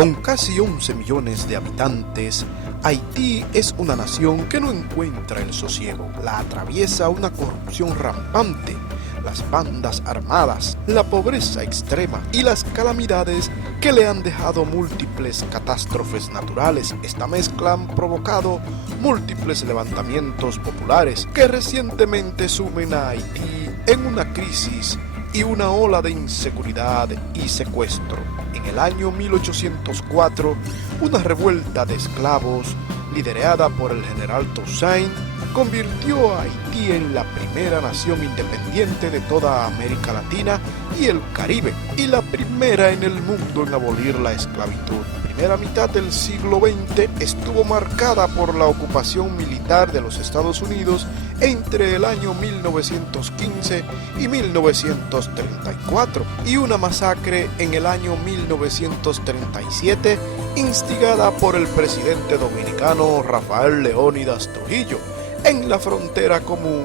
Con casi 11 millones de habitantes, Haití es una nación que no encuentra el sosiego. La atraviesa una corrupción rampante, las bandas armadas, la pobreza extrema y las calamidades que le han dejado múltiples catástrofes naturales. Esta mezcla han provocado múltiples levantamientos populares que recientemente sumen a Haití en una crisis y una ola de inseguridad y secuestro. En el año 1804, una revuelta de esclavos, liderada por el general Toussaint, convirtió a Haití en la primera nación independiente de toda América Latina y el Caribe, y la primera en el mundo en abolir la esclavitud. La primera mitad del siglo XX estuvo marcada por la ocupación militar de los Estados Unidos entre el año 1915 y 1934, y una masacre en el año 1937 instigada por el presidente dominicano Rafael Leónidas Trujillo en la frontera común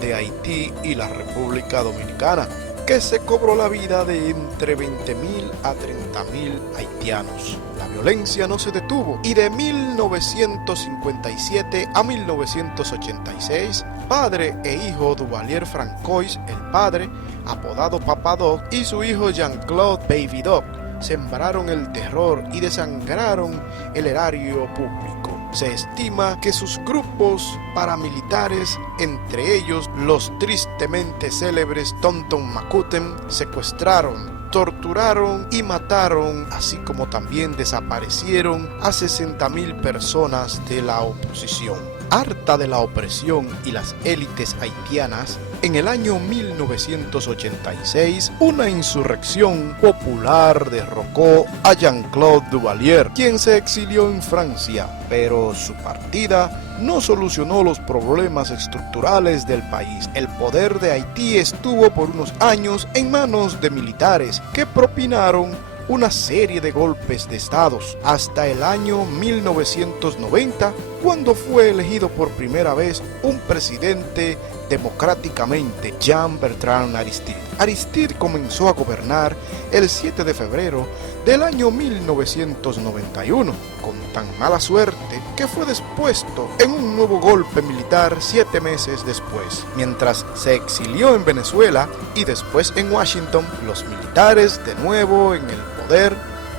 de Haití y la República Dominicana, que se cobró la vida de entre 20.000 a 30.000 haitianos. La violencia no se detuvo y de 1957 a 1986, padre e hijo Duvalier Francois, el padre, apodado Papa Doc, y su hijo Jean-Claude Baby Doc, sembraron el terror y desangraron el erario público. Se estima que sus grupos paramilitares, entre ellos los tristemente célebres Tonton Macouten, secuestraron, torturaron y mataron, así como también desaparecieron a 60.000 personas de la oposición. Harta de la opresión y las élites haitianas, en el año 1986, una insurrección popular derrocó a Jean-Claude Duvalier, quien se exilió en Francia, pero su partida no solucionó los problemas estructurales del país. El poder de Haití estuvo por unos años en manos de militares que propinaron una serie de golpes de estados hasta el año 1990, cuando fue elegido por primera vez un presidente democráticamente, Jean-Bertrand Aristide. Aristide comenzó a gobernar el 7 de febrero del año 1991, con tan mala suerte que fue depuesto en un nuevo golpe militar 7 meses después. Mientras se exilió en Venezuela y después en Washington, los militares, de nuevo en el poder,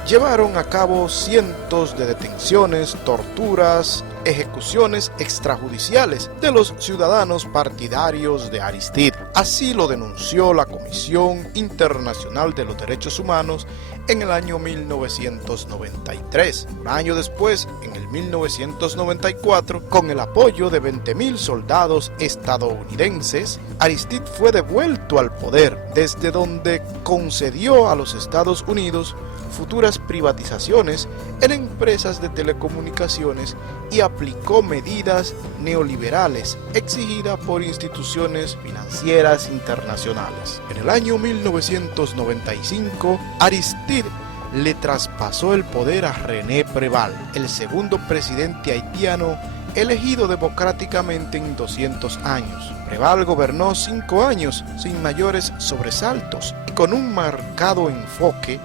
llevaron a cabo cientos de detenciones, torturas, ejecuciones extrajudiciales de los ciudadanos partidarios de Aristide. Así lo denunció la Comisión Internacional de los Derechos Humanos en el año 1993. Un año después, en el 1994, con el apoyo de 20.000 soldados estadounidenses, Aristide fue devuelto al poder, desde donde concedió a los Estados Unidos futuras privatizaciones en empresas de telecomunicaciones y aplicó medidas neoliberales exigidas por instituciones financieras internacionales. En el año 1995, Aristide le traspasó el poder a René Preval, el segundo presidente haitiano elegido democráticamente en 200 años. Preval gobernó 5 años sin mayores sobresaltos y con un marcado enfoque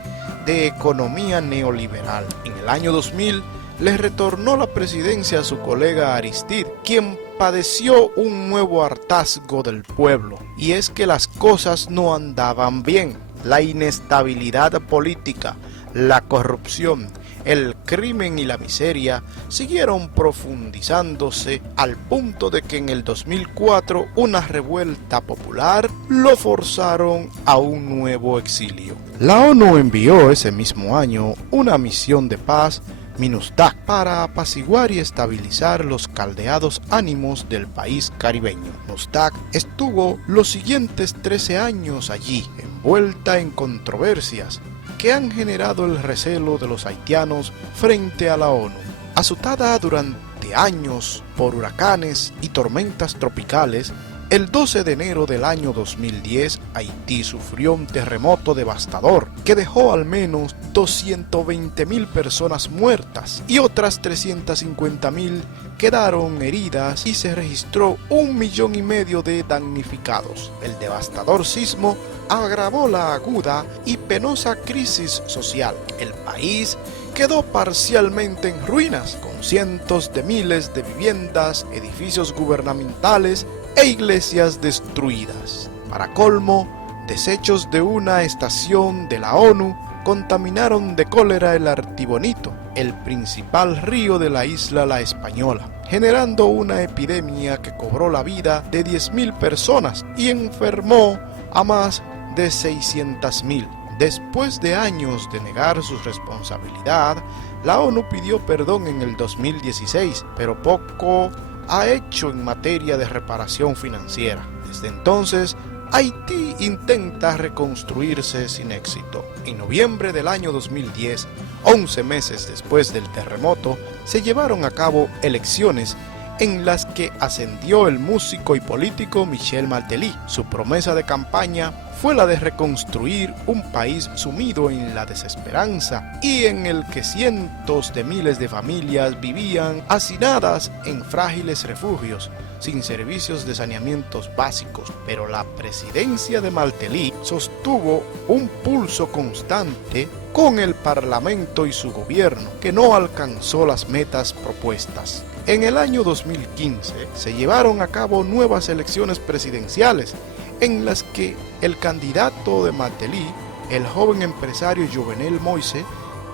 de economía neoliberal. En el año 2000 le retornó la presidencia a su colega Aristide, quien padeció un nuevo hartazgo del pueblo, y es que las cosas no andaban bien. La inestabilidad política, la corrupción, el crimen y la miseria siguieron profundizándose al punto de que en el 2004 una revuelta popular lo forzaron a un nuevo exilio. La ONU envió ese mismo año una misión de paz, MINUSTAH, para apaciguar y estabilizar los caldeados ánimos del país caribeño. MINUSTAH estuvo los siguientes 13 años allí, envuelta en controversias que han generado el recelo de los haitianos frente a la ONU. Azotada durante años por huracanes y tormentas tropicales, el 12 de enero del año 2010, Haití sufrió un terremoto devastador que dejó al menos 220.000 personas muertas y otras 350.000 quedaron heridas y se registró 1,5 millones de damnificados. El devastador sismo agravó la aguda y penosa crisis social. El país, quedó parcialmente en ruinas, con cientos de miles de viviendas, edificios gubernamentales e iglesias destruidas. Para colmo, desechos de una estación de la ONU contaminaron de cólera el Artibonito, el principal río de la isla La Española, generando una epidemia que cobró la vida de 10.000 personas y enfermó a más de 600.000. Después de años de negar su responsabilidad, la ONU pidió perdón en el 2016, pero poco ha hecho en materia de reparación financiera. Desde entonces, Haití intenta reconstruirse sin éxito. En noviembre del año 2010, 11 meses después del terremoto, se llevaron a cabo elecciones en las que ascendió el músico y político Michel Martelly. Su promesa de campaña fue la de reconstruir un país sumido en la desesperanza y en el que cientos de miles de familias vivían hacinadas en frágiles refugios, sin servicios de saneamiento básicos. Pero la presidencia de Martelly sostuvo un pulso constante con el Parlamento y su gobierno, que no alcanzó las metas propuestas. En el año 2015 se llevaron a cabo nuevas elecciones presidenciales en las que el candidato de Martelly, el joven empresario Jovenel Moïse,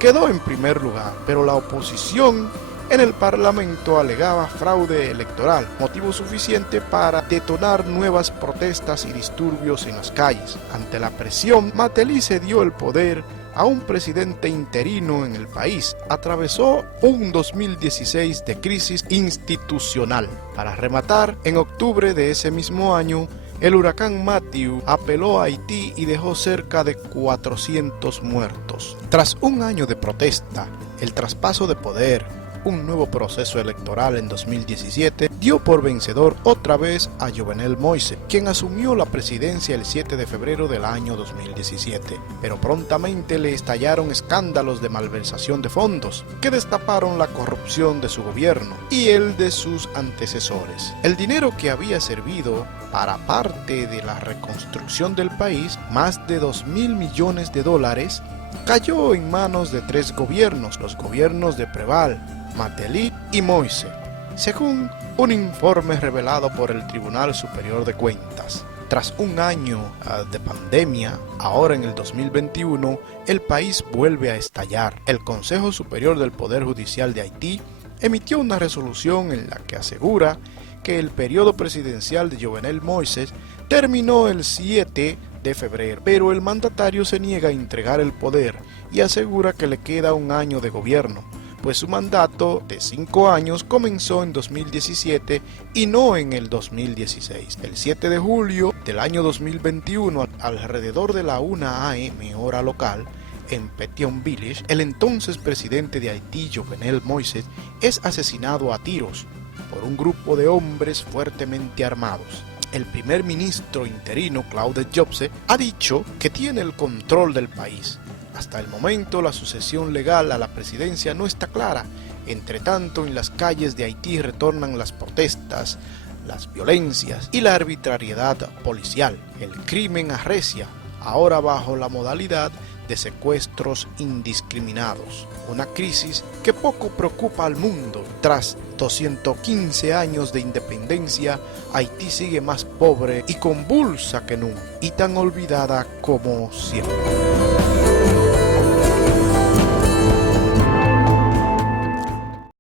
quedó en primer lugar, pero la oposición en el Parlamento alegaba fraude electoral, motivo suficiente para detonar nuevas protestas y disturbios en las calles. Ante la presión, Martelly cedió el poder a un presidente interino en el país. Atravesó un 2016 de crisis institucional. Para rematar, en octubre de ese mismo año, el huracán Matthew apeló a Haití y dejó cerca de 400 muertos. Tras un año de protesta, el traspaso de poder, un nuevo proceso electoral en 2017, dio por vencedor otra vez a Jovenel Moïse, quien asumió la presidencia el 7 de febrero del año 2017. Pero prontamente le estallaron escándalos de malversación de fondos que destaparon la corrupción de su gobierno y el de sus antecesores. El dinero que había servido para parte de la reconstrucción del país, más de $2.000 millones, cayó en manos de 3 gobiernos, los gobiernos de Preval, Martelly y Moïse, según un informe revelado por el Tribunal Superior de Cuentas. Tras un año de pandemia, ahora en el 2021, el país vuelve a estallar. El Consejo Superior del Poder Judicial de Haití emitió una resolución en la que asegura que el periodo presidencial de Jovenel Moïse terminó el 7 de febrero, pero el mandatario se niega a entregar el poder y asegura que le queda un año de gobierno, pues su mandato de 5 años comenzó en 2017 y no en el 2016. El 7 de julio del año 2021, alrededor de la 1 a.m. hora local, en Pétion Village, el entonces presidente de Haití, Jovenel Moïse, es asesinado a tiros por un grupo de hombres fuertemente armados. El primer ministro interino, Claude Jobse, ha dicho que tiene el control del país. Hasta el momento, la sucesión legal a la presidencia no está clara. Entre tanto, en las calles de Haití retornan las protestas, las violencias y la arbitrariedad policial. El crimen arrecia, ahora bajo la modalidad de secuestros indiscriminados. Una crisis que poco preocupa al mundo. Tras 215 años de independencia, Haití sigue más pobre y convulsa que nunca, y tan olvidada como siempre.